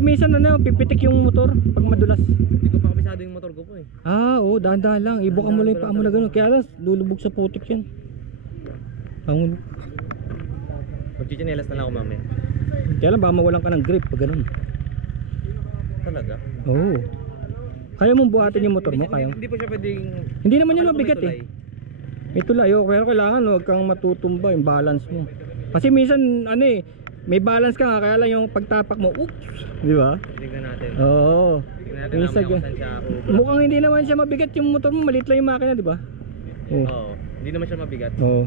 Kasi minsan ano, pipitik yung motor pag madulas. Hindi ko pa kabisado yung motor ko po eh. Ah, oo, dahan-dahan lang. Ibuka mo lang yung paa mo na gano'n. Kaya lang, lulubog sa putik yan. Ang... Magchichinelas na lang ako mamaya. Kaya lang, baka mawalan ka ng grip pag gano'n. Talaga? Oo. Kaya mong buhatin yung motor mo, kaya? Hindi po siya pwedeng... Hindi naman yun mabigat eh. May tulay, pero kailangan huwag kang matutumba yung balance mo. Kasi minsan, ano eh, may balance ka nga, kaya lang yung pagtapak mo, oops! Di ba? Tingnan natin. Oo. Tingnan natin mamaya kung saan siya ubra. Mukhang hindi naman siya mabigat yung motor mo, maliit lang yung makina, di ba? Oo. Hindi naman siya mabigat. Oo.